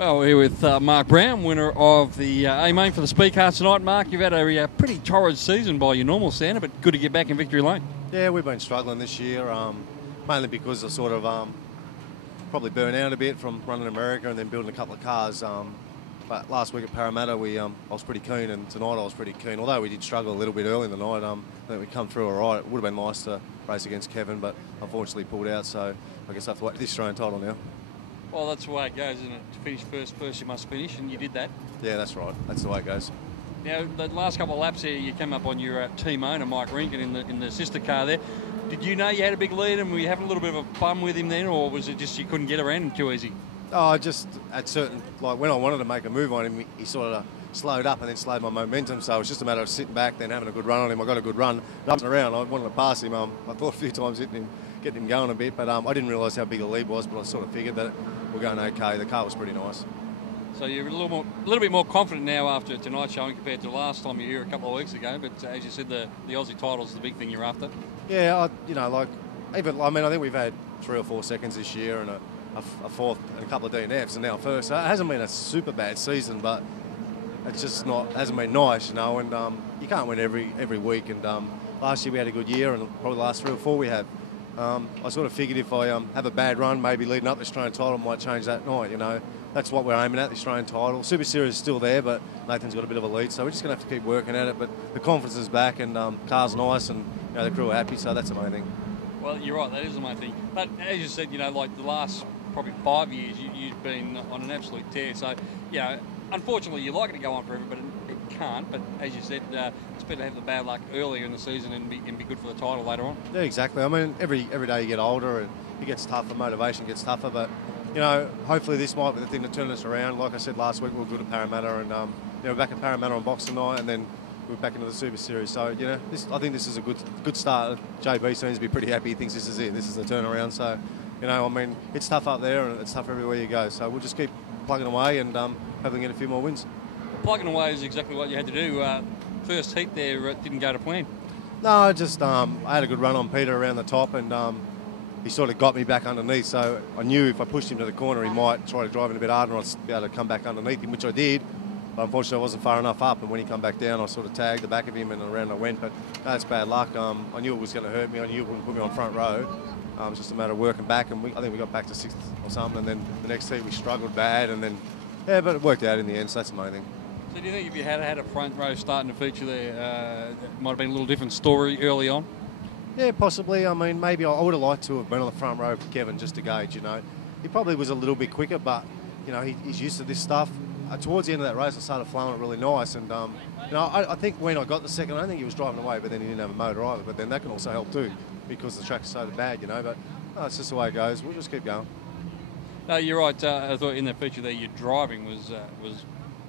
Well, we're here with Mark Brown, winner of the A-Main for the Speed Cars tonight. Mark, you've had a pretty torrid season by your normal standard, but good to get back in victory lane. Yeah, we've been struggling this year, mainly because I sort of probably burnt out a bit from running America and then building a couple of cars. But last week at Parramatta, I was pretty keen, and tonight I was pretty keen. Although we did struggle a little bit early in the night, I think we come through all right. It would have been nice to race against Kevin, but unfortunately pulled out, so I guess I have to wait for this Australian title now. Well, that's the way it goes, isn't it? To finish first, you must finish, and you did that. Yeah, that's right. That's the way it goes. Now, the last couple of laps here, you came up on your team owner, Mike Rinkin, in the sister car there. Did you know you had a big lead and were you having a little bit of a bum with him then, or was it just you couldn't get around him too easy? Oh, just at certain, like when I wanted to make a move on him, he sort of slowed up and then slowed my momentum. So it was just a matter of sitting back, then having a good run on him. I got a good run. Up and around, I wanted to pass him. I thought a few times getting him going a bit, but I didn't realise how big a lead was, but I sort of figured that we're going okay. The car was pretty nice. So you're a little bit more confident now after tonight's showing compared to the last time you were here a couple of weeks ago. But as you said, the Aussie title's the big thing you're after. Yeah, I think we've had 3 or 4 seconds this year and a fourth and a couple of DNFs and now first. So it hasn't been a super bad season, but it's just hasn't been nice, you know. And you can't win every week. And last year we had a good year, and probably the last 3 or 4 we have. I sort of figured if I have a bad run, maybe leading up the Australian title, I might change that night, you know. That's what we're aiming at, the Australian title. Super Series is still there, but Nathan's got a bit of a lead, so we're just going to have to keep working at it. But the confidence is back, and car's nice, and the crew are happy, so that's the main thing. Well, you're right, that is the main thing. But as you said, like the last probably 5 years, you've been on an absolute tear. So, unfortunately, you like it to go on forever, but it can't. But as you said, it's better to have the bad luck earlier in the season and be good for the title later on. Yeah, exactly. I mean, every day you get older, and it gets tougher, motivation gets tougher, but hopefully this might be the thing to turn us around. Like I said last week, we were good at Parramatta, and we're back at Parramatta on Boxing Night, and then we're back into the Super Series. So I think this is a good start. JB seems to be pretty happy. He thinks this is it. This is the turnaround. So it's tough up there, and it's tough everywhere you go. So we'll just keep plugging away and hopefully get a few more wins. Plugging away is exactly what you had to do. First heat there didn't go to plan. No, I had a good run on Peter around the top, and he sort of got me back underneath, so I knew if I pushed him to the corner, he might try to drive in a bit harder and I'd be able to come back underneath him, which I did. But unfortunately, I wasn't far enough up, and when he come back down, I sort of tagged the back of him and around I went. But that's bad luck. I knew it was going to hurt me. I knew it wouldn't put me on front row. It was just a matter of working back, and I think we got back to 6th or something, and then the next heat we struggled bad, and then, but it worked out in the end, so that's the main thing. So do you think if you had had a front row starting to feature there, it might have been a little different story early on? Yeah, possibly. I mean, maybe I would have liked to have been on the front row for Kevin just to gauge, He probably was a little bit quicker, but, he's used to this stuff. Towards the end of that race, I started flowing it really nice. And, I think when I got the second, I don't think he was driving away, but then he didn't have a motor either. But then that can also help too, because the track's so bad, But it's just the way it goes. We'll just keep going. No, you're right. I thought in that feature there, your driving was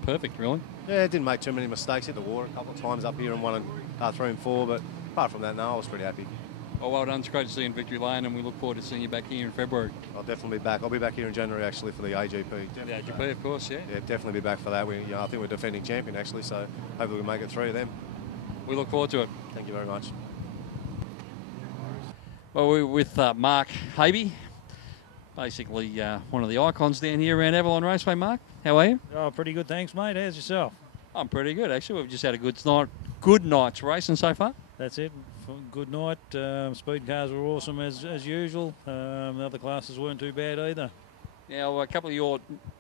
perfect, really. Yeah, didn't make too many mistakes. Hit the water a couple of times up here and won in 3 and 4, but apart from that, no, I was pretty happy. Well done. It's great to see you in victory lane, and we look forward to seeing you back here in February. I'll definitely be back. I'll be back here in January, actually, for the AGP. The AGP, of course, yeah. Yeah, definitely be back for that. I think we're defending champion, actually, so hopefully we'll make it 3 of them. We look forward to it. Thank you very much. Well, we're with Mark Habe, basically one of the icons down here around Avalon Raceway. Mark, how are you? Oh, pretty good, thanks, mate. How's yourself? I'm pretty good, actually. We've just had a good night's racing so far. That's it. Good night. Speed cars were awesome as usual. The other classes weren't too bad either. Now, a couple of your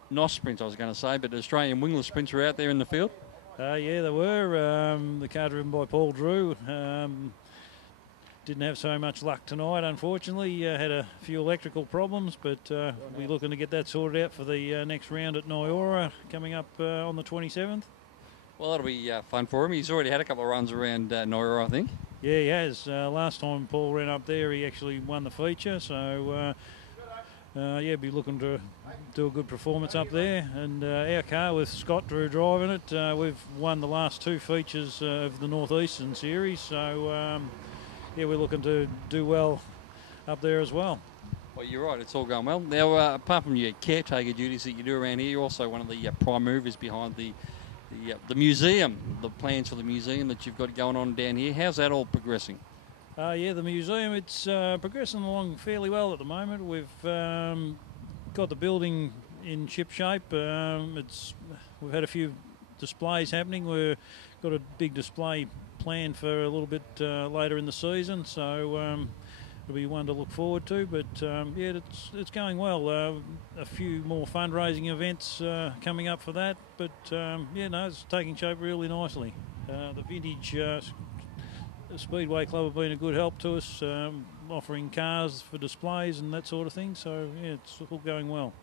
NOS sprints, I was going to say, but Australian wingless sprints were out there in the field? Yeah, they were. The car driven by Paul Drew. Didn't have so much luck tonight, unfortunately. Had a few electrical problems, but we're looking to get that sorted out for the next round at Nyora coming up on the 27th. Well, that'll be fun for him. He's already had a couple of runs around Nyora, I think. Yeah, he has. Last time Paul ran up there, he actually won the feature. So, be looking to do a good performance up there. And our car with Scott Drew driving it, we've won the last 2 features of the Northeastern Series. So, we're looking to do well up there as well. Well, you're right. It's all going well. Now, apart from your caretaker duties that you do around here, you're also one of the prime movers behind the museum, the plans for the museum that you've got going on down here. How's that all progressing? The museum, it's progressing along fairly well at the moment. We've got the building in ship shape. We've had a few displays happening. We've got a big display planned for a little bit later in the season, so it'll be one to look forward to. But yeah, it's going well. A few more fundraising events coming up for that, but yeah, no, it's taking shape really nicely. The Vintage Speedway Club have been a good help to us, offering cars for displays and that sort of thing. So yeah, it's all going well.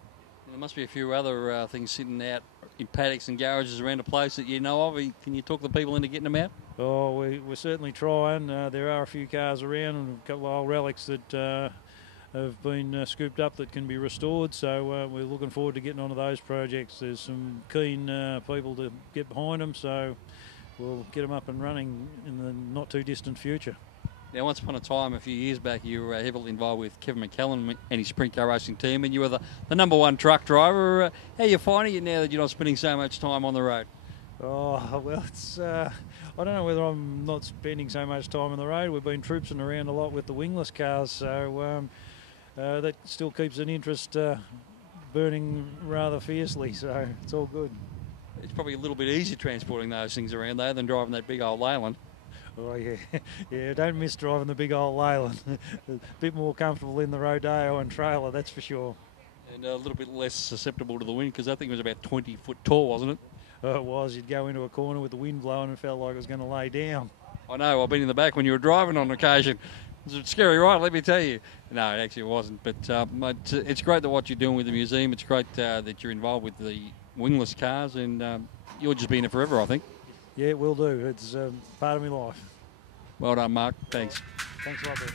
There must be a few other things sitting out in paddocks and garages around the place that you know of. Can you talk the people into getting them out? Oh, we're certainly trying. There are a few cars around and a couple of old relics that have been scooped up that can be restored. So we're looking forward to getting onto those projects. There's some keen people to get behind them, so we'll get them up and running in the not too distant future. Now, once upon a time, a few years back, you were heavily involved with Kevin McCallum and his sprint car racing team, and you were the #1 truck driver. How are you finding it now that you're not spending so much time on the road? Oh, well, it's I don't know whether I'm not spending so much time on the road. We've been troopsing around a lot with the wingless cars, so that still keeps an interest burning rather fiercely, so it's all good. It's probably a little bit easier transporting those things around, though, than driving that big old Leyland. Oh, yeah. Yeah, don't miss driving the big old Leyland. A bit more comfortable in the Rodeo and trailer, that's for sure. And a little bit less susceptible to the wind, because that thing was about 20 foot tall, wasn't it? Oh, it was. You'd go into a corner with the wind blowing and felt like it was going to lay down. I know, I've been in the back when you were driving on occasion. It's scary, right? Let me tell you. No, it actually wasn't. But it's great that what you're doing with the museum. It's great that you're involved with the wingless cars, and you'll just be in it forever, I think. Yeah, it will do. It's part of my life. Well done, Mark. Thanks. Thanks a lot, Ben.